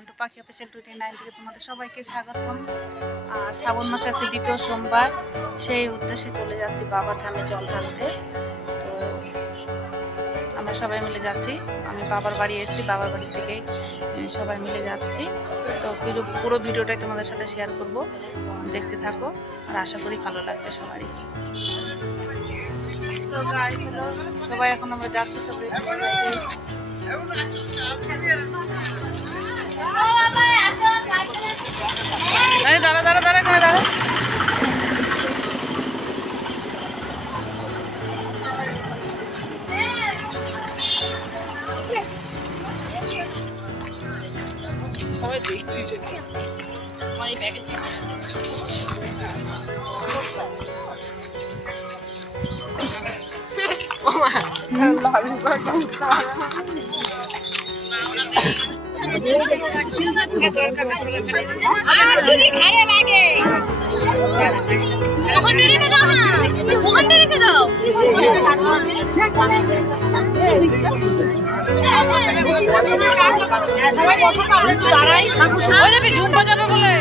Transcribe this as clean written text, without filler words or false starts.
Welcome to পাখি official 29 থেকে তোমাদের সবাইকে স্বাগতম। আর শ্রাবণ মাসে আজকে দ্বিতীয় সোমবার, সেই উদ্দেশ্যে চলে যাচ্ছি বাবা ধামে জল ঢালতে। তো আমরা সবাই মিলে যাচ্ছি, আমি বাবার বাড়ি এসেছি, বাবার বাড়ি থেকে সবাই মিলে যাচ্ছি। তো পুরো ভিডিওটাই তোমাদের সাথে শেয়ার করব, দেখতে থাকো আর আশা করি ভালো লাগবে সবারই। সবাই এখন আমরা যাচ্ছি, সবাই দাঁড়া দাঁড়া দাঁড়া এখানে দাঁড়া। সবাই দেখতেছে আর যদি ঘাড়ে লাগে ওখানে রেখে দাও না, ওখানে রেখে দাও। ঝুমপা যাবে বলে